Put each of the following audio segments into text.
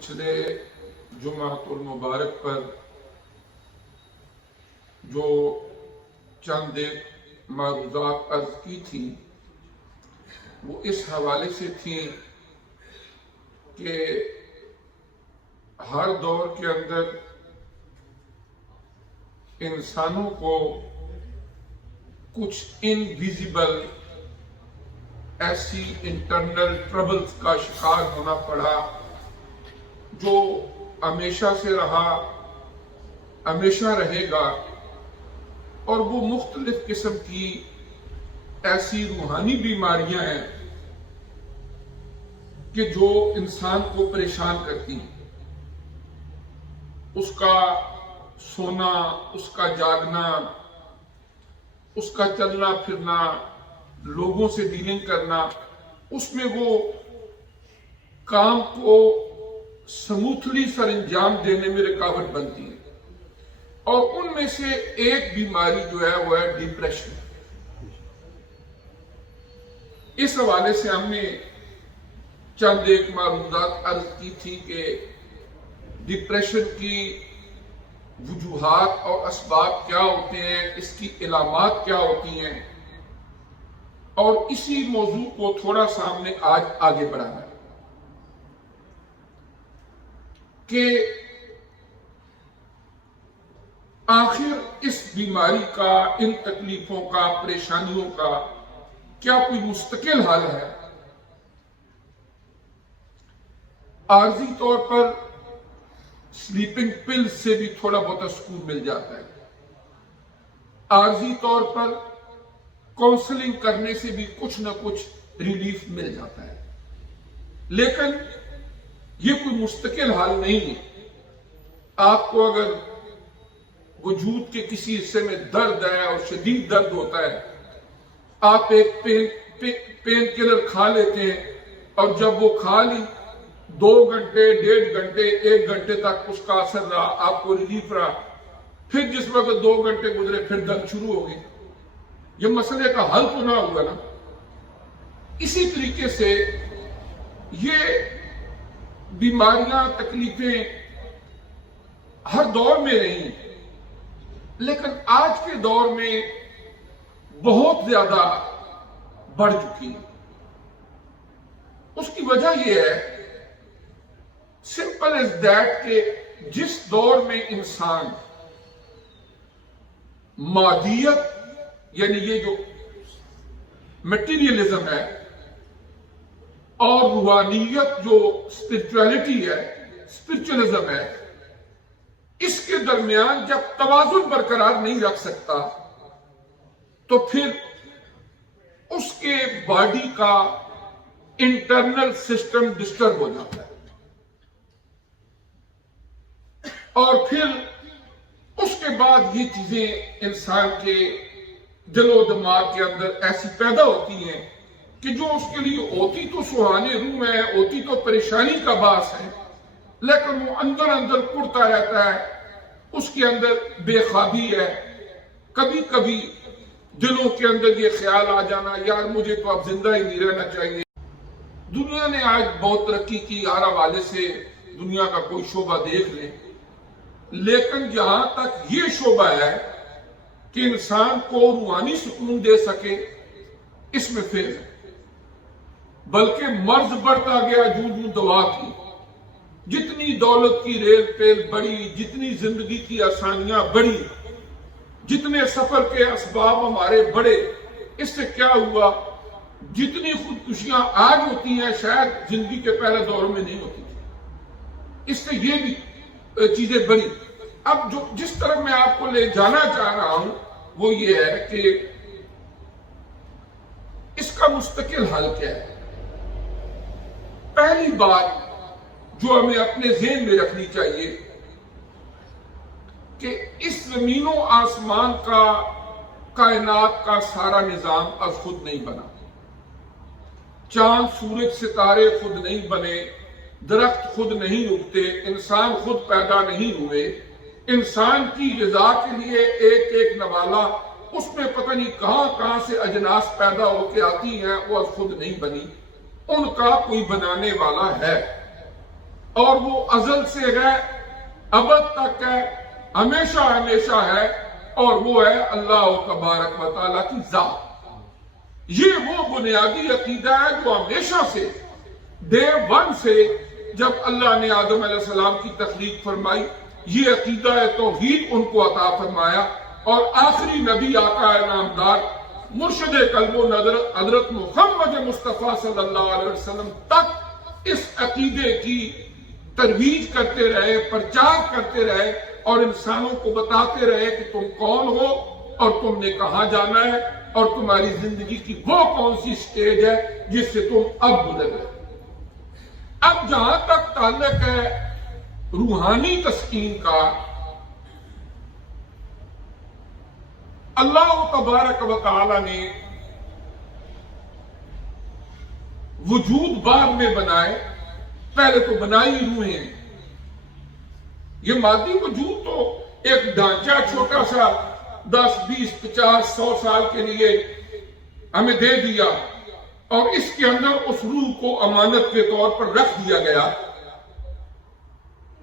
پچھلے جمعۃ المبارک پر جو چند ایک معروضات عرض کی تھی وہ اس حوالے سے تھیں کہ ہر دور کے اندر انسانوں کو کچھ انویزیبل ایسی انٹرنل ٹربلز کا شکار ہونا پڑا جو ہمیشہ سے رہا، ہمیشہ رہے گا، اور وہ مختلف قسم کی ایسی روحانی بیماریاں ہیں کہ جو انسان کو پریشان کرتی ہیں۔ اس کا سونا، اس کا جاگنا، اس کا چلنا پھرنا، لوگوں سے ڈیلنگ کرنا، اس میں وہ کام کو سموتھلی سر انجام دینے میں رکاوٹ بنتی ہے، اور ان میں سے ایک بیماری جو ہے وہ ہے ڈپریشن۔ اس حوالے سے ہم نے چند ایک معروضات عرض کی تھی کہ ڈپریشن کی وجوہات اور اسباب کیا ہوتے ہیں، اس کی علامات کیا ہوتی ہیں، اور اسی موضوع کو تھوڑا سا ہم نے آج آگے بڑھانا ہے کہ آخر اس بیماری کا، ان تکلیفوں کا، پریشانیوں کا کیا کوئی مستقل حل ہے؟ عارضی طور پر سلیپنگ پل سے بھی تھوڑا بہت سکون مل جاتا ہے، عارضی طور پر کاؤنسلنگ کرنے سے بھی کچھ نہ کچھ ریلیف مل جاتا ہے، لیکن یہ کوئی مستقل حل نہیں ہے۔ آپ کو اگر وجود کے کسی حصے میں درد ہے اور شدید درد ہوتا ہے، آپ ایک پین کلر کھا لیتے ہیں، اور جب وہ کھا لی 2 گھنٹے، 1.5 گھنٹے، 1 گھنٹے تک اس کا اثر رہا، آپ کو ریلیف رہا، پھر جس وقت 2 گھنٹے گزرے پھر درد شروع ہو گئی۔ یہ مسئلے کا حل تو نہ ہوا نا۔ اسی طریقے سے یہ بیماریاں، تکلیفیں ہر دور میں رہیں، لیکن آج کے دور میں بہت زیادہ بڑھ چکی ہیں۔ اس کی وجہ یہ ہے، سمپل از دیٹ، کہ جس دور میں انسان مادیت یعنی یہ جو میٹیریلزم ہے اور روحانیت جو اسپرچولیٹی ہے، اسپرچولیزم ہے، اس کے درمیان جب توازن برقرار نہیں رکھ سکتا تو پھر اس کے باڈی کا انٹرنل سسٹم ڈسٹرب ہو جاتا ہے، اور پھر اس کے بعد یہ چیزیں انسان کے دل و دماغ کے اندر ایسی پیدا ہوتی ہیں کہ جو اس کے لیے ہوتی تو سہانے روح ہے، ہوتی تو پریشانی کا باعث ہے، لیکن وہ اندر اندر کڑتا رہتا ہے، اس کے اندر بے خوابی ہے۔ کبھی کبھی دلوں کے اندر یہ خیال آ جانا، یار مجھے تو اب زندہ ہی نہیں رہنا چاہیے۔ دنیا نے آج بہت ترقی کی، ہر حوالے سے دنیا کا کوئی شعبہ دیکھ لیں، لیکن جہاں تک یہ شعبہ ہے کہ انسان کو روحانی سکون دے سکے، اس میں فیل ہے، بلکہ مرض بڑھتا گیا جوں دوا کی۔ جتنی دولت کی ریل پیل بڑھی، جتنی زندگی کی آسانیاں بڑھی، جتنے سفر کے اسباب ہمارے بڑھے، اس سے کیا ہوا؟ جتنی خودکشیاں آج ہوتی ہیں شاید زندگی کے پہلے دوروں میں نہیں ہوتی تھی، اس سے یہ بھی چیزیں بڑھی۔ اب جس طرف میں آپ کو لے جانا چاہ رہا ہوں وہ یہ ہے کہ اس کا مستقل حل کیا ہے۔ پہلی بات جو ہمیں اپنے ذہن میں رکھنی چاہیے کہ اس زمین و آسمان کا، کائنات کا سارا نظام از خود نہیں بنا۔ چاند، سورج، ستارے خود نہیں بنے، درخت خود نہیں اگتے، انسان خود پیدا نہیں ہوئے۔ انسان کی غذا کے لیے ایک ایک نوالا، اس میں پتہ نہیں کہاں سے اجناس پیدا ہو کے آتی ہیں، وہ از خود نہیں بنی، ان کا کوئی بنانے والا ہے۔ اور وہ ازل سے ہے، ابد تک ہے، ہمیشہ ہمیشہ ہے، اور وہ ہے اللہ تبارک و تعالیٰ کی ذات۔ یہ وہ بنیادی عقیدہ ہے جو ہمیشہ سے ڈے ون سے جب اللہ نے آدم علیہ السلام کی تخلیق فرمائی، یہ عقیدہ توحید ان کو عطا فرمایا، اور آخری نبی آقا نامدار مرشد قلب و نظر حضرت محمد مصطفیٰ صلی اللہ علیہ وسلم تک اس عقیدے کی ترویج کرتے رہے، پرچار کرتے رہے، اور انسانوں کو بتاتے رہے کہ تم کون ہو اور تم نے کہاں جانا ہے، اور تمہاری زندگی کی وہ کون سی سٹیج ہے جس سے تم اب گزر گئے۔ اب جہاں تک تعلق ہے روحانی تسکین کا، اللہ تبارک و تعالی نے وجود بعد میں بنائے، پہلے تو بنائی روحیں۔ یہ مادی وجود تو ایک ڈھانچہ چھوٹا سا 10 20 50 100 سال کے لیے ہمیں دے دیا، اور اس کے اندر اس روح کو امانت کے طور پر رکھ دیا گیا۔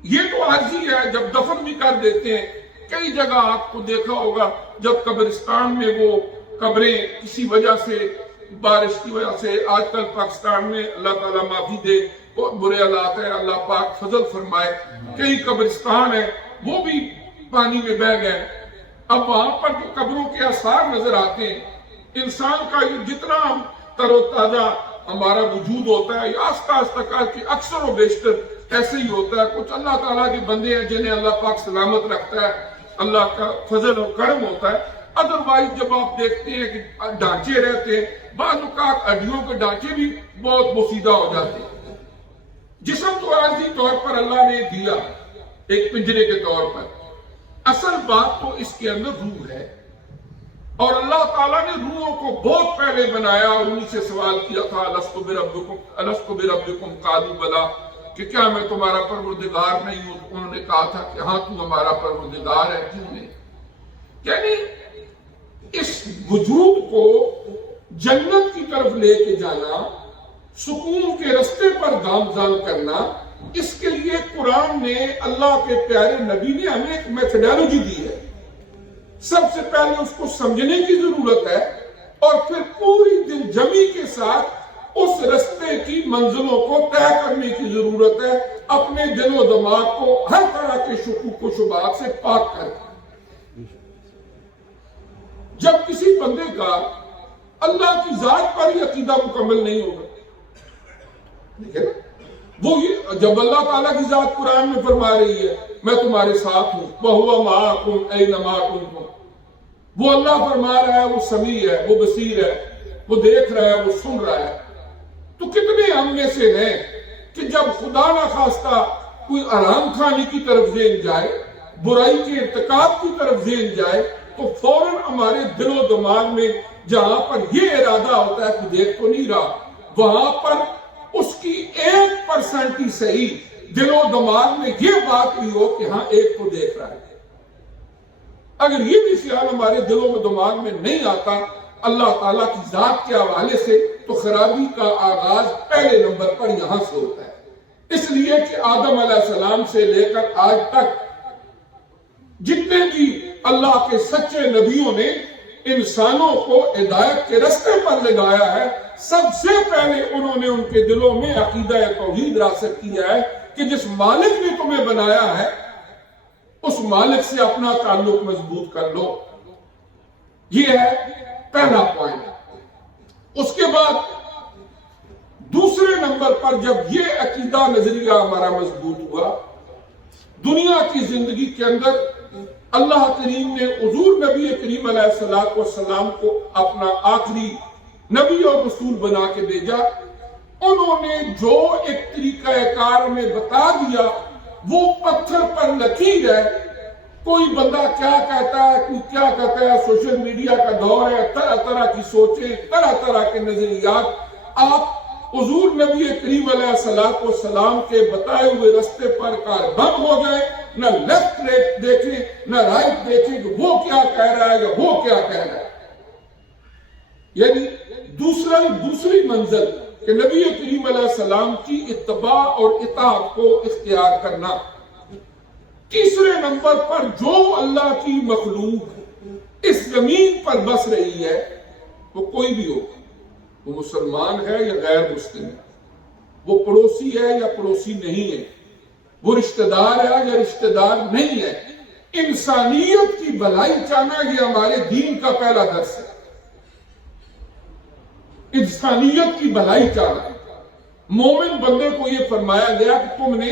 یہ تو عارضی ہے، جب دفن بھی کر دیتے ہیں، کئی جگہ آپ کو دیکھا ہوگا جب قبرستان میں وہ قبریں کسی وجہ سے، بارش کی وجہ سے، آج کل پاکستان میں اللہ تعالیٰ معافی دے، بہت برے حالات ہیں، اللہ پاک فضل فرمائے، کئی قبرستان ہیں وہ بھی پانی میں بہہ گئے۔ اب وہاں پر جو قبروں کے آثار نظر آتے ہیں، انسان کا یہ جتنا تر و تازہ ہمارا وجود ہوتا ہے، یہ آہستہ آہستہ کر کے اکثر و بیشتر ایسے ہی ہوتا ہے۔ کچھ اللہ تعالیٰ کے بندے ہیں جنہیں اللہ پاک سلامت رکھتا ہے، اللہ کا فضل و کرم ہوتا ہے۔ ادروائز جب آپ دیکھتے ہیں کہ ڈھانچے رہتے ہیں، بعض اوقات ہڈیوں کے ڈھانچے بھی بہت بوسیدہ ہو جاتے ہیں۔ جسم تو عارضی طور پر اللہ نے دیا ایک پنجرے کے طور پر، اصل بات تو اس کے اندر روح ہے، اور اللہ تعالیٰ نے روحوں کو بہت پہلے بنایا، اور انہی سے سوال کیا تھا الستُ بربکم قالوا بلی، کہ کیا میں تمہارا پروردگار نہیں ہوں؟ انہوں نے کہا تھا کہ ہاں تو ہمارا پروردگار ہے، کیوں نہیں؟ یعنی اس وجود کو جنت کی طرف لے کے جانا، سکون کے رستے پر گامزن کرنا، اس کے لیے قرآن نے، اللہ کے پیارے نبی نے ہمیں ایک میتھڈالوجی دی ہے۔ سب سے پہلے اس کو سمجھنے کی ضرورت ہے، اور پھر پوری دل جمی کے ساتھ اس رستے کی منزلوں کو طے کرنے کی ضرورت ہے، اپنے دل و دماغ کو ہر طرح کے شکوک و شبہات سے پاک کر کے۔ جب کسی بندے کا اللہ کی ذات پر ہی عقیدہ مکمل نہیں ہوگا، دیکھیں نا، وہ جب اللہ تعالیٰ کی ذات قرآن میں فرما رہی ہے میں تمہارے ساتھ ہوں، وَهُوَ مَعَكُمْ أَيْنَمَا كُنتُمْ، وہ اللہ فرما رہا ہے، وہ سمیع ہے، وہ بصیر ہے، وہ دیکھ رہا ہے، وہ سن رہا ہے، تو کتنے ہم میں سے ہیں کہ جب خدا نہ خواستہ کوئی حرام خانی کی طرف ذہن جائے، برائی کے ارتکاب کی طرف ذہن جائے، تو فوراً ہمارے دل و دماغ میں جہاں پر یہ ارادہ ہوتا ہے کہ دیکھ تو نہیں رہا، وہاں پر اس کی 1% ہی صحیح دل و دماغ میں یہ بات بھی ہو کہ ہاں ایک تو دیکھ رہا ہے۔ اگر یہ بھی خیال ہمارے دلوں میں دماغ میں نہیں آتا اللہ تعالیٰ کی ذات کے حوالے سے، تو خرابی کا آغاز پہلے نمبر پر یہاں سے ہوتا ہے۔ اس لیے کہ آدم علیہ السلام سے لے کر آج تک جتنے بھی اللہ کے سچے نبیوں نے انسانوں کو ہدایت کے رستے پر لگایا ہے، سب سے پہلے انہوں نے ان کے دلوں میں عقیدہ توحید راسخ کیا ہے کہ جس مالک نے تمہیں بنایا ہے اس مالک سے اپنا تعلق مضبوط کر لو۔ یہ ہے پہلا پوائنٹ۔ اس کے بعد دوسرے نمبر پر جب یہ عقیدہ نظریہ ہمارا مضبوط ہوا، دنیا کی زندگی کے اندر اللہ کریم نے حضور نبی کریم علیہ السلام کو اپنا آخری نبی اور رسول بنا کے بھیجا۔ انہوں نے جو ایک طریقہ کار میں بتا دیا وہ پتھر پر لکیر ہے۔ کوئی بندہ کیا کہتا ہے، کوئی کیا کہتا ہے، سوشل میڈیا کا دور ہے، طرح طرح کی سوچیں، طرح طرح کے نظریات۔ آپ حضور نبی کریم علیہ السلام کے بتائے ہوئے رستے پر کاربند ہو گئے، نہ لیفٹ دیکھیں نہ رائٹ دیکھیں کہ وہ کیا کہہ رہا ہے یا وہ کیا کہہ رہا ہے۔ یعنی دوسری منزل کہ نبی کریم علیہ السلام کی اتباع اور اطاعت کو اختیار کرنا۔ تیسرے نمبر پر جو اللہ کی مخلوق اس زمین پر بس رہی ہے، وہ کوئی بھی ہو، وہ مسلمان ہے یا غیر مسلم ہے، وہ پڑوسی ہے یا پڑوسی نہیں ہے، وہ رشتہ دار ہے یا رشتہ دار نہیں ہے، انسانیت کی بھلائی چاہنا یہ ہمارے دین کا پہلا درس ہے۔ انسانیت کی بھلائی چاہنا، مومن بندے کو یہ فرمایا گیا کہ تم نے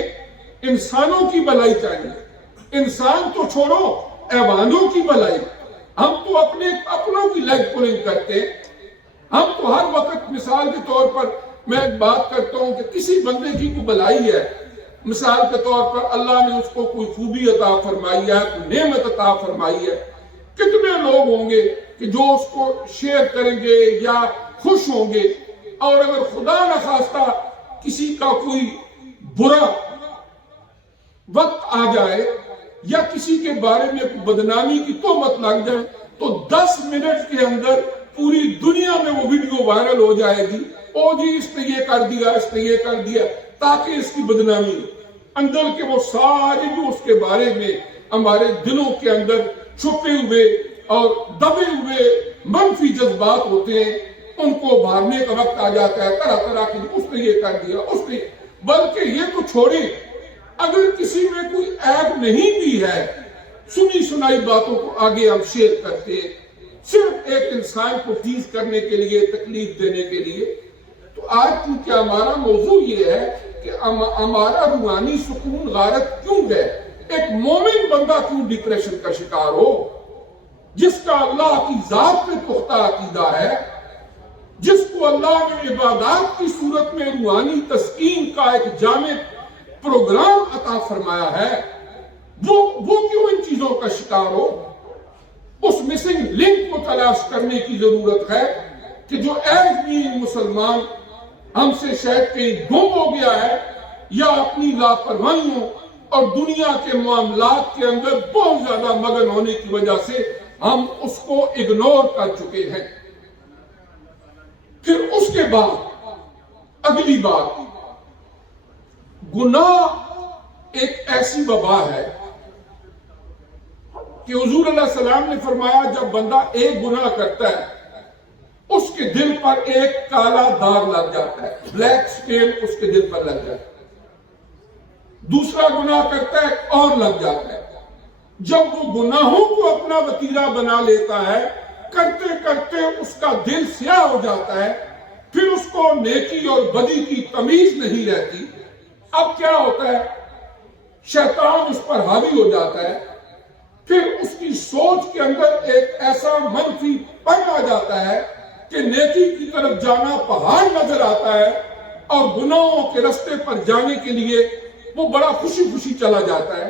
انسانوں کی بھلائی چاہیے۔ انسان تو چھوڑو، حیوانوں کی بھلائی۔ ہم تو اپنوں کی لیگ پولنگ کرتے، ہم تو ہر وقت مثال کے طور پر میں بات کرتا ہوں کہ کسی بندے کی کوئی بھلائی ہے، مثال کے طور پر اللہ نے اس کو کوئی خوبی عطا فرمائی ہے، کوئی نعمت عطا فرمائی ہے، کتنے لوگ ہوں گے کہ جو اس کو شیئر کریں گے یا خوش ہوں گے، اور اگر خدا نخواستہ کسی کا کوئی برا وقت آ جائے یا کسی کے بارے میں بدنامی کی تہمت لگ جائے تو 10 منٹ کے اندر پوری دنیا میں وہ ویڈیو وائرل ہو جائے گی، او جی اس نے یہ کر دیا، اس نے یہ کر دیا، تاکہ اس کی بدنامی اندر کے وہ سارے جو اس کے بارے میں ہمارے دلوں کے اندر چھپے ہوئے اور دبے ہوئے منفی جذبات ہوتے ہیں، ان کو بھارنے کا وقت آ جاتا ہے، طرح طرح کی اس نے یہ کر دیا، اس نے، بلکہ یہ تو چھوڑیں، اگر کسی میں کوئی عیب نہیں بھی ہے، سنی سنائی باتوں کو آگے ہم شیئر کرتے ہیں، صرف ایک انسان کو ٹیز کرنے کے لیے، تکلیف دینے کے لیے۔ تو آج کیونکہ ہمارا موضوع یہ ہے کہ ہمارا روحانی سکون غارت کیوں ہے، ایک مومن بندہ کیوں ڈپریشن کا شکار ہو، جس کا اللہ کی ذات پہ پختہ عقیدہ ہے، جس کو اللہ نے عبادات کی صورت میں روحانی تسکین کا ایک جامع پروگرام عطا فرمایا ہے، وہ کیوں ان چیزوں کا شکار ہو؟ اس مسنگ لنک کو تلاش کرنے کی ضرورت ہے کہ جو ایک مسلمان ہم سے شاید کہیں گم ہو گیا ہے یا اپنی لاپرواہیوں اور دنیا کے معاملات کے اندر بہت زیادہ مگن ہونے کی وجہ سے ہم اس کو اگنور کر چکے ہیں۔ پھر اس کے بعد اگلی بات، گناہ ایک ایسی وبا ہے کہ حضور علیہ السلام نے فرمایا جب بندہ ایک گناہ کرتا ہے اس کے دل پر ایک کالا داغ لگ جاتا ہے، بلیک سٹین اس کے دل پر لگ جاتا ہے، دوسرا گناہ کرتا ہے اور لگ جاتا ہے۔ جب وہ گناہوں کو اپنا وتیرہ بنا لیتا ہے، کرتے کرتے اس کا دل سیاہ ہو جاتا ہے، پھر اس کو نیکی اور بدی کی تمیز نہیں رہتی۔ اب کیا ہوتا ہے؟ شیطان اس پر حاوی ہو جاتا ہے، پھر اس کی سوچ کے اندر ایک ایسا منفی پن آ جاتا ہے کہ نیکی کی طرف جانا پہاڑ نظر آتا ہے، اور گناہوں کے رستے پر جانے کے لیے وہ بڑا خوشی خوشی چلا جاتا ہے۔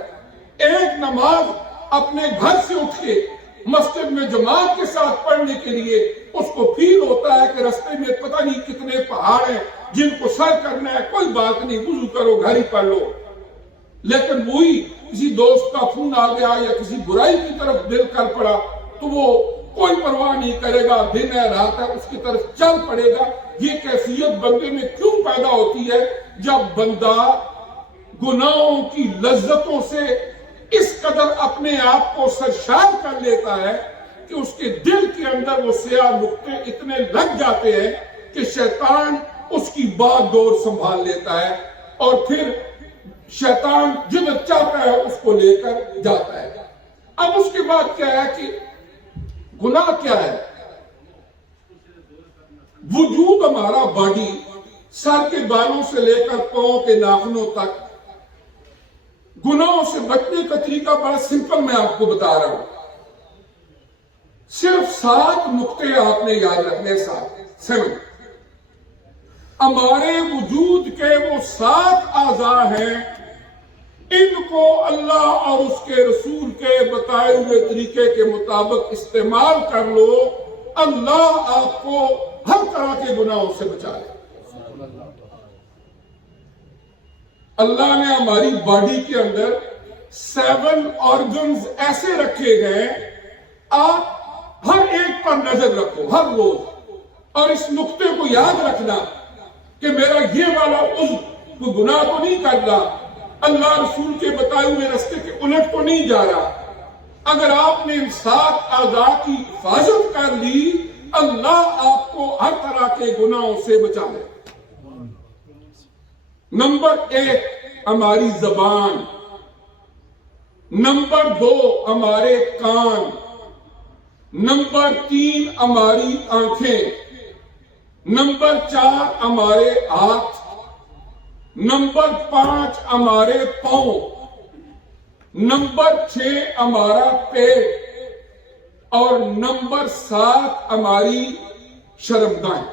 ایک نماز اپنے گھر سے اٹھ کے مسجد میں جماعت کے ساتھ پڑھنے کے لیے اس کو فیل ہوتا ہے کہ رستے میں پتہ نہیں کتنے پہاڑ ہیں جن کو سر کرنا ہے، کوئی بات نہیں، وضو کرو، گھر ہی پڑھ لو۔ لیکن وہی کسی دوست کا فون آ گیا یا کسی برائی کی طرف دل کر پڑا تو وہ کوئی پرواہ نہیں کرے گا، دن ہے رات ہے، اس کی طرف چل پڑے گا۔ یہ کیفیت بندے میں کیوں پیدا ہوتی ہے؟ جب بندہ گناہوں کی لذتوں سے اس قدر اپنے آپ کو سرشار کر لیتا ہے کہ اس کے دل کے اندر وہ سیاہ نقطے اتنے لگ جاتے ہیں کہ شیطان اس کی بات دور سنبھال لیتا ہے، اور پھر شیطان جدھر چاہتا ہے اس کو لے کر جاتا ہے۔ اب اس کے بعد کیا ہے کہ گناہ کیا ہے؟ وجود ہمارا باڈی، سر کے بالوں سے لے کر پاؤں کے ناخنوں تک، گناہوں سے بچنے کا طریقہ بڑا سمپل میں آپ کو بتا رہا ہوں۔ صرف 7 نقطے آپ نے یاد رکھنے، 7 ہمارے وجود کے وہ 7 اعضاء ہیں، ان کو اللہ اور اس کے رسول کے بتائے ہوئے طریقے کے مطابق استعمال کر لو، اللہ آپ کو ہر طرح کے گناہوں سے بچا لے۔ اللہ نے ہماری باڈی کے اندر 7 آرگنز ایسے رکھے گئے، آپ ہر ایک پر نظر رکھو ہر روز، اور اس نقطے کو یاد رکھنا کہ میرا یہ والا عضو کوئی گناہ تو نہیں کر رہا، اللہ رسول کے بتائے ہوئے راستے کے الٹ تو نہیں جا رہا۔ اگر آپ نے ان 7 اعضاء کی حفاظت کر لی، اللہ آپ کو ہر طرح کے گناہوں سے بچا لے۔ نمبر 1 ہماری زبان، نمبر 2 ہمارے کان، نمبر 3 ہماری آنکھیں، نمبر 4 ہمارے ہاتھ، نمبر 5 ہمارے پاؤں، نمبر 6 ہمارا پیٹ، اور نمبر 7 ہماری شرمگاہیں۔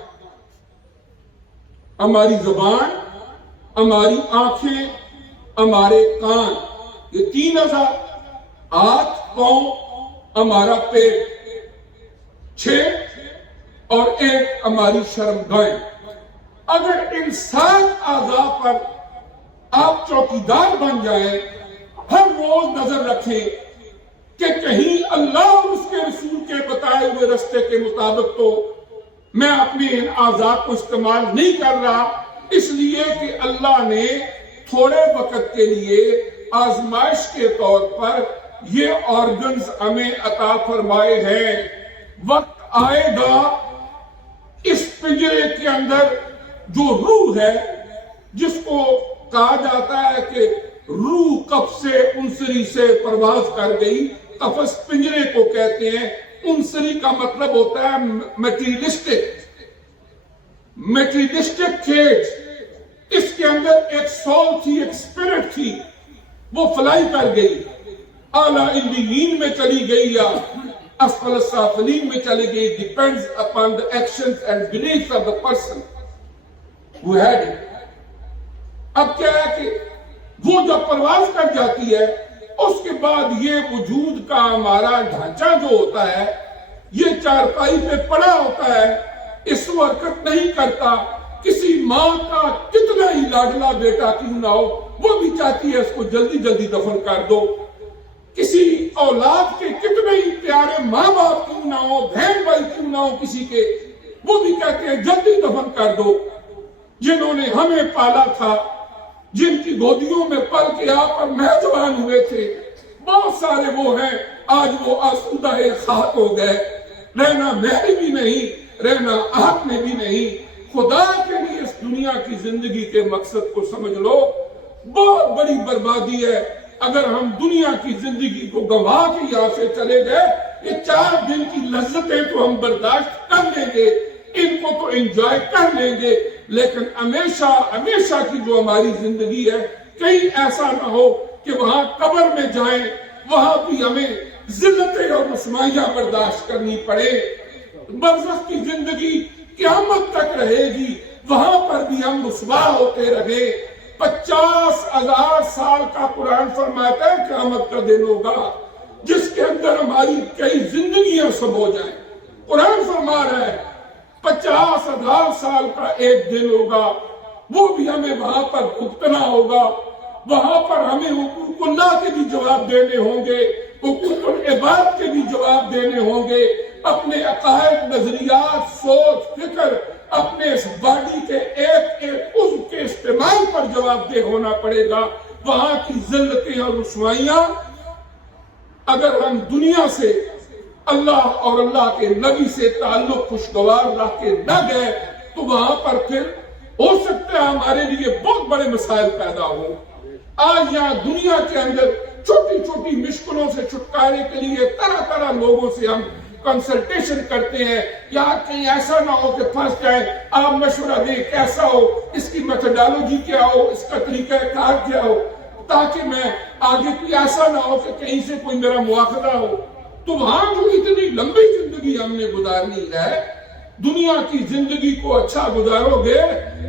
ہماری زبان، ہماری آنکھیں، ہمارے کان، یہ 3 اعضاء، ہاتھ، پاؤں، ہمارا پیٹ، 6 اور 1 ہماری شرمگاہیں۔ اگر ان 7 اعضاء پر آپ چوکیدار بن جائیں، ہر روز نظر رکھیں کہ کہیں اللہ اور اس کے رسول کے بتائے ہوئے راستے کے مطابق تو میں اپنے ان اعضاء کو استعمال نہیں کر رہا، اس لیے کہ اللہ نے تھوڑے وقت کے لیے آزمائش کے طور پر یہ آرگنز ہمیں عطا فرمائے ہیں۔ وقت آئے گا اس پنجرے کے اندر جو روح ہے، جس کو کہا جاتا ہے کہ روح قفس سے انسری سے پرواز کر گئی، قفس پنجرے کو کہتے ہیں، انسری کا مطلب ہوتا ہے میٹریلسٹک کیج۔ اس کے اندر ایک سول تھی، ایک اسپرٹ تھی، وہ فلائی کر گئی، اعلیٰ علیین میں چلی گئی یا اسفل السافلین میں چلی گئی، depends upon the actions and beliefs of the person who had it۔ اب کیا ہے کہ وہ جب پرواز کر جاتی ہے، اس کے بعد یہ وجود کا ہمارا ڈھانچہ جو ہوتا ہے، یہ چارپائی پہ پڑا ہوتا ہے، اس کو حرکت نہیں کرتا۔ کسی ماں کا کتنا ہی لاڈلا بیٹا کیوں نہ ہو، وہ بھی چاہتی ہے اس کو جلدی جلدی دفن کر دو۔ کسی اولاد کے کتنے ہی پیارے ماں باپ کیوں نہ ہو، بہن بھائی کیوں نہ ہو کسی کے، وہ بھی کہتے ہیں جلدی دفن کر دو۔ جنہوں نے ہمیں پالا تھا، جن کی گودیوں میں پل کے آپ اور نوجوان ہوئے تھے، بہت سارے وہ ہیں آج وہ آسودہ خاک ہو گئے، رہنا میری بھی نہیں، رہنا آپ میں بھی نہیں۔ خدا کے لیے اس دنیا کی زندگی کے مقصد کو سمجھ لو، بہت بڑی بربادی ہے اگر ہم دنیا کی زندگی کو گنوا کے یہاں سے چلے گئے۔ یہ 4 دن کی لذتیں تو ہم برداشت کر لیں گے، ان کو تو انجوائے کر لیں گے، لیکن ہمیشہ کی جو ہماری زندگی ہے، کہیں ایسا نہ ہو کہ وہاں قبر میں جائیں، وہاں بھی ہمیں ذلتیں اور رسوائیاں برداشت کرنی پڑے۔ برزخ کی زندگی قیامت تک رہے گی، وہاں پر بھی ہم رسوا ہوتے رہے۔ 50,000 سال کا قرآن فرماتا ہے قیامت کا دن ہوگا جس کے اندر ہماری کئی زندگیاں سب ہو جائیں۔ قرآن فرما رہا ہے 50,000 سال کا ایک دن ہوگا، وہ بھی ہمیں وہاں پر بھگتنا ہوگا۔ وہاں پر ہمیں حقوق اللہ کے بھی جواب دینے ہوں گے، حقوق العباد کے بھی جواب دینے ہوں گے، اپنے عقائد، نظریات، سوچ، فکر، اپنے اس باڈی کے ایک ایک عضو کے استعمال پر جواب دہ ہونا پڑے گا۔ وہاں کی ذلتیں اور رسوائیاں اگر ہم دنیا سے اللہ اور اللہ کے نبی سے تعلق خوشگوار رکھ کے نہ گئے تو وہاں پر پھر ہو سکتا ہے ہمارے لیے بہت بڑے مسائل پیدا ہوں۔ آج یہاں دنیا کے اندر چھوٹی چھوٹی مشکلوں سے چھٹکارے کے لیے طرح طرح لوگوں سے ہم کنسلٹیشن کرتے ہیں، یا کہیں ایسا نہ ہو کہ پھنس جائیں، آپ مشورہ دیں کیسا ہو، اس کی میتھڈالوجی کیا ہو، اس کا طریقہ کار کیا ہو، تاکہ میں آگے کوئی ایسا نہ ہو کہ کہیں سے کوئی میرا مواخذہ ہو۔ تو وہاں جو اتنی لمبی زندگی ہم نے گزارنی ہے، دنیا کی زندگی کو اچھا گزارو گے،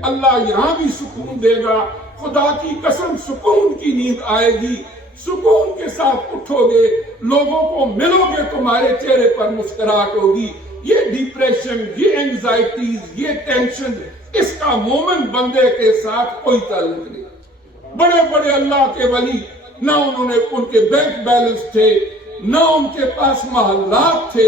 اللہ یہاں بھی سکون دے گا۔ خدا کی قسم سکون کی نیند آئے گی، سکون کے ساتھ اٹھو گے، لوگوں کو ملو گے، تمہارے چہرے پر مسکراہٹ ہوگی۔ یہ ڈپریشن، یہ اینگزائٹیز، یہ ٹینشن، اس کا مومن بندے کے ساتھ کوئی تعلق نہیں۔ بڑے بڑے اللہ کے ولی، نہ انہوں نے ان کے بینک بیلنس تھے، نہ ان کے پاس محلات تھے،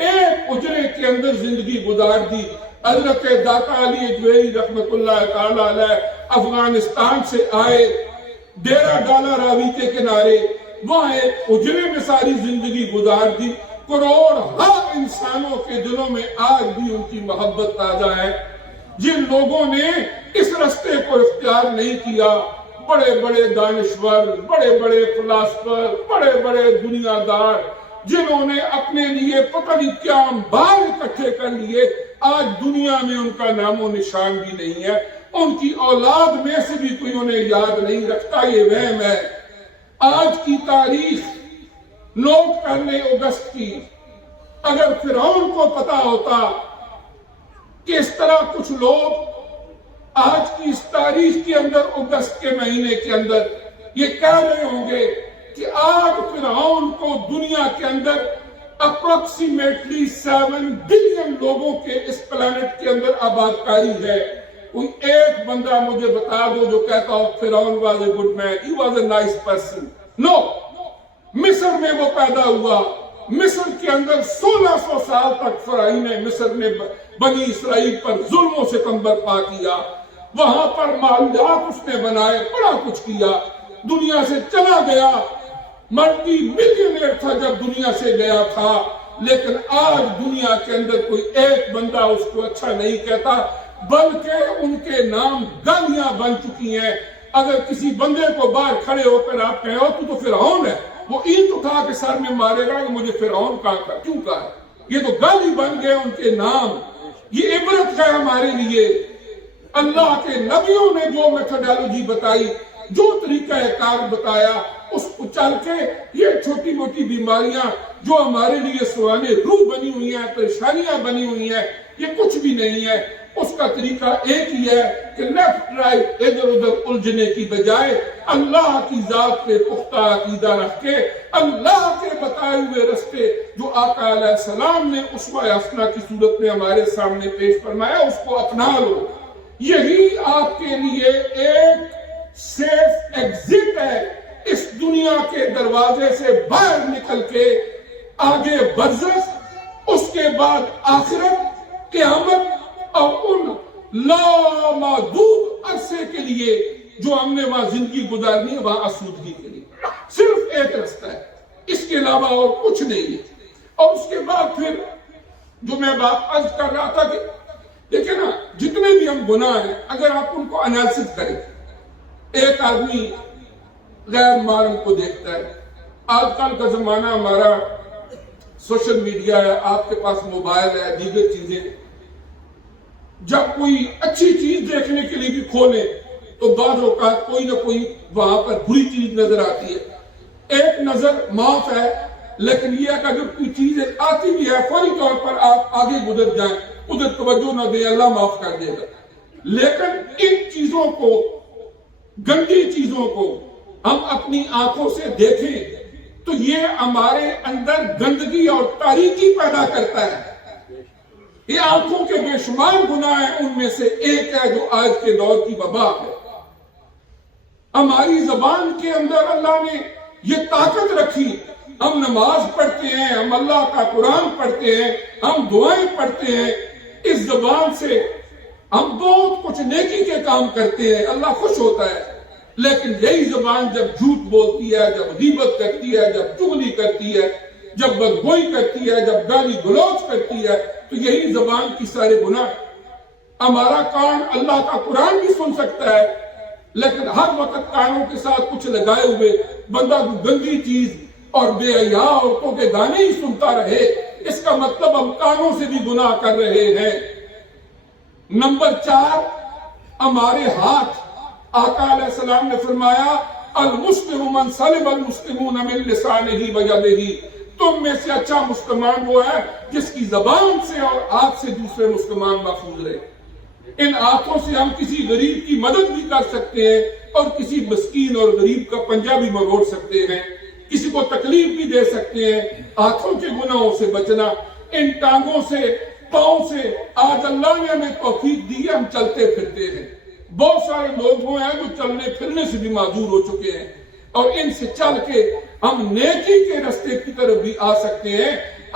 ایک اجرے کے اندر زندگی گزار دی۔ حضرت داتا علی اجویری رحمت اللہ تعالی علیہ افغانستان سے آئے، ڈیرا ڈالا راوی کے کنارے، وہاں ایک اجرے میں ساری زندگی گزار دی۔ کروڑ انسانوں کے دلوں میں آج بھی ان کی محبت تازہ ہے۔ جن لوگوں نے اس رستے کو اختیار نہیں کیا، بڑے بڑے دانشور، بڑے بڑے فلاسفر، بڑے بڑے دنیا دار، جنہوں نے اپنے لیے پتہ نہیں کیا امبار اکٹھے کر لیے، آج دنیا میں ان کا نام و نشان بھی نہیں ہے۔ ان کی اولاد میں سے بھی کوئی انہیں یاد نہیں رکھتا، یہ وہم ہے۔ آج کی تاریخ نوٹ کر لیں اگست کی، اگر فرعون کو پتا ہوتا کہ اس طرح کچھ لوگ آج کی اس تاریخ کے اندر اگست کے مہینے کے اندر یہ کہہ رہے ہوں گے کہ آج فرعون کو دنیا کے اندر اپروکسیمیٹلی 7 بلین لوگوں کے اس پلانٹ کے اندر آبادکاری ہے، کوئی ایک بندہ مجھے بتا دو جو کہتا ہو فرعون was a good man, he was a nice person. No! مصر میں وہ پیدا ہوا، مصر کے اندر 1600 سال تک فرعون مصر نے بنی اسرائیل پر ظلم و ستم برپا کیا، وہاں پر معاملات اس نے بنائے، بڑا کچھ کیا، دنیا سے چلا گیا، ملٹی ملینئر تھا جب دنیا سے گیا تھا، لیکن آج دنیا کے اندر کوئی ایک بندہ اس کو اچھا نہیں کہتا، بلکہ ان کے نام گالیاں بن چکی ہیں۔ اگر کسی بندے کو باہر کھڑے ہو کر آپ کہیں ہو تو فرعون ہے، وہ اینٹ اٹھا کے سر میں مارے گا کہ مجھے فرعون کہا، کیوں کہا؟ یہ تو گالی بن گئے ان کے نام۔ یہ عبرت ہے ہمارے لیے۔ اللہ کے نبیوں نے جو میتھڈالوجی بتائی، جو طریقہ کار بتایا، اس کو چل کے یہ چھوٹی موٹی بیماریاں جو ہمارے لیے سوانے روح بنی ہوئی ہیں، پریشانیاں بنی ہوئی ہیں، یہ کچھ بھی نہیں ہے۔ اس کا طریقہ ایک ہی ہے کہ لیفٹ رائٹ ادھر ادھر الجھنے کی بجائے اللہ کی ذات پہ پختہ عقیدہ رکھ کے اللہ کے بتائے ہوئے رستے جو آقا علیہ السلام نے اسوہ حسنہ کی صورت میں ہمارے سامنے پیش فرمایا، اس کو اپنا لو۔ یہی آپ کے لیے ایک سیف ایگزٹ ہے اس دنیا کے دروازے سے باہر نکل کے آگے برزخ، اس کے بعد آخرت، قیامت اور ان لامحدود عرصے کے لیے جو ہم نے وہاں زندگی گزارنی ہے، وہاں آسودگی کے لیے صرف ایک رستہ ہے، اس کے علاوہ اور کچھ نہیں ہے۔ اور اس کے بعد پھر جو میں بات عرض کر رہا تھا کہ دیکھیں نا، جتنے بھی ہم گناہ ہیں اگر آپ ان کو انالیسس کریں، ایک آدمی غیر محرم کو دیکھتا ہے، آج کل کا زمانہ ہمارا سوشل میڈیا ہے، آپ کے پاس موبائل ہے، دیگر چیزیں، جب کوئی اچھی چیز دیکھنے کے لیے بھی کھولے تو بعض اوقات کوئی نہ کوئی وہاں پر بری چیز نظر آتی ہے۔ ایک نظر معاف ہے، لیکن یہ ہے کہ اگر کوئی چیز آتی بھی ہے فوری طور پر آپ آگے گزر جائیں، ادھر توجہ نہ دیں، اللہ معاف کر دے گا۔ لیکن ان چیزوں کو، گندی چیزوں کو ہم اپنی آنکھوں سے دیکھیں تو یہ ہمارے اندر گندگی اور تاریکی پیدا کرتا ہے۔ یہ آنکھوں کے بے شمار گناہ ہیں، ان میں سے ایک ہے جو آج کے دور کی وبا ہے۔ ہماری زبان کے اندر اللہ نے یہ طاقت رکھی، ہم نماز پڑھتے ہیں، ہم اللہ کا قرآن پڑھتے ہیں، ہم دعائیں پڑھتے ہیں، اس زبان سے ہم بہت کچھ نیکی کے کام کرتے ہیں، اللہ خوش ہوتا ہے۔ لیکن یہی زبان جب جھوٹ بولتی ہے، جب غیبت کرتی ہے، جب چغلی کرتی ہے، جب بدگوئی کرتی ہے، جب گالی گلوچ کرتی ہے، تو یہی زبان کی سارے گناہ۔ ہمارا کان اللہ کا قرآن بھی سن سکتا ہے، لیکن ہر وقت کانوں کے ساتھ کچھ لگائے ہوئے بندہ کو گندی چیز اور بے حیا عورتوں کے گانے ہی سنتا رہے، اس کا مطلب ہم کانوں سے بھی گناہ کر رہے ہیں۔ نمبر 4، ہمارے ہاتھ۔ آقا علیہ السلام نے فرمایا المسلم من سلم المسلمون من لسانہ ویدہ، تم میں سے اچھا مسلمان وہ ہے جس کی زبان سے اور ہاتھ سے دوسرے مسلمان محفوظ رہے۔ ان ہاتھوں سے ہم کسی غریب کی مدد بھی کر سکتے ہیں اور کسی مسکین اور غریب کا پنجہ بھی مروڑ سکتے ہیں، کسی کو تکلیف بھی دے سکتے ہیں۔ ہاتھوں کے گناہوں سے بچنا، ان ٹانگوں سے، پاؤں سے آج اللہ نے ہمیں توفیق دی ہے، ہم چلتے پھرتے ہیں۔ بہت سارے لوگ وہ ہیں جو چلنے پھرنے سے بھی معذور ہو چکے ہیں، اور ان سے چل کے ہم نیکی کے رستے کی طرف بھی آ سکتے ہیں۔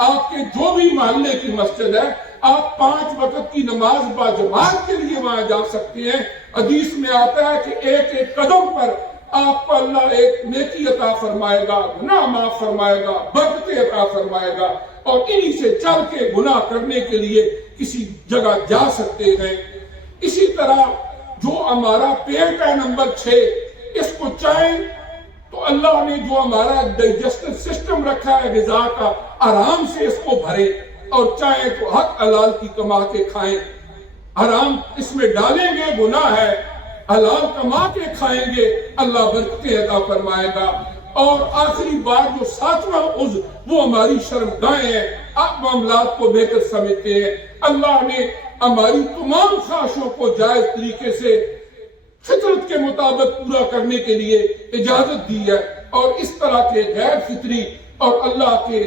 آپ کے جو بھی محلے کی مسجد ہے، آپ 5 وقت کی نماز با جماعت کے لیے وہاں جا سکتے ہیں. حدیث میں آتا ہے کہ ایک ایک قدم پر آپ کو اللہ ایک نیکی عطا فرمائے گا, گناہ معاف فرمائے گا, برکتیں عطا فرمائے گا, اور انہی سے چل کے گناہ کرنے کے لیے کسی جگہ جا سکتے ہیں. اسی طرح جو ہمارا پیٹ ہے نمبر 6, اس کو چاہیں تو اللہ نے جو ہمارا ڈائجسٹو سسٹم رکھا ہے غذا کا, آرام سے اس کو بھرے, اور چاہیں تو حق حلال کی کما کے کھائیں. حرام اس میں ڈالیں گے گناہ ہے, حلال کما کے کھائیں گے اللہ برکتیں عطا فرمائے گا. اور آخری بات جو 7واں عضو وہ ہماری شرمگاہیں ہیں. آپ معاملات کو بہتر سمجھتے ہیں. اللہ نے ہماری تمام خواہشوں کو جائز طریقے سے فطرت کے مطابق پورا کرنے کے لیے اجازت دی ہے, اور اس طرح کے غیر فطری اور اللہ کے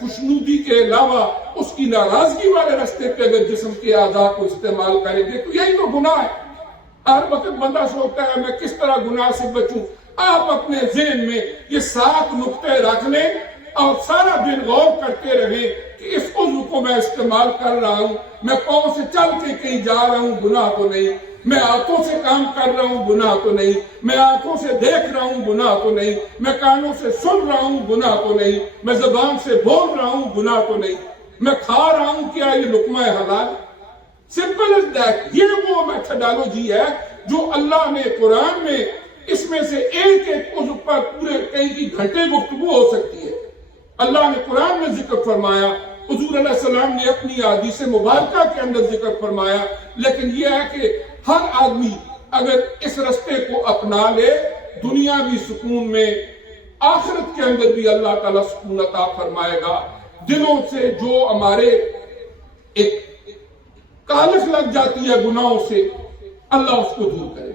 خوشنودی کے علاوہ اس کی ناراضگی والے راستے پہ اگر جسم کے اعضاء کو استعمال کریں گے تو یہی تو گناہ ہے. ہر وقت بندہ سوچتا ہے میں کس طرح گناہ سے بچوں. آپ اپنے ذہن میں یہ 7 نقطے رکھ لیں اور سارا دن غور کرتے رہیں کہ اس عضو کو میں استعمال کر رہا ہوں, میں پاؤں سے چل کے کہیں جا رہا ہوں, گناہ تو نہیں, میں آنکھوں سے کام کر رہا ہوں, گناہ تو نہیں, میں آنکھوں سے دیکھ رہا ہوں, گناہ تو نہیں, میں کانوں سے سن رہا ہوں, گناہ تو نہیں, میں زبان سے بول رہا ہوں, گناہ تو نہیں, میں کھا رہا ہوں, کیا یہ لقمہ حلال؟ Simple is that. یہ وہ میتھڈالوجی ہے جو اللہ نے قرآن میں اس میں سے ایک ایک عضو پر پورے کئی گھنٹے گفتگو ہو سکتی ہے. اللہ نے قرآن میں ذکر فرمایا, حضور علیہ السلام نے اپنی حدیث مبارکہ کے اندر ذکر فرمایا. لیکن یہ ہے کہ ہر آدمی اگر اس رستے کو اپنا لے, دنیاوی سکون میں, آخرت کے اندر بھی اللہ تعالیٰ سکون عطا فرمائے گا. دلوں سے جو ہمارے ایک کالف لگ جاتی ہے گناہوں سے, اللہ اس کو دور کرے.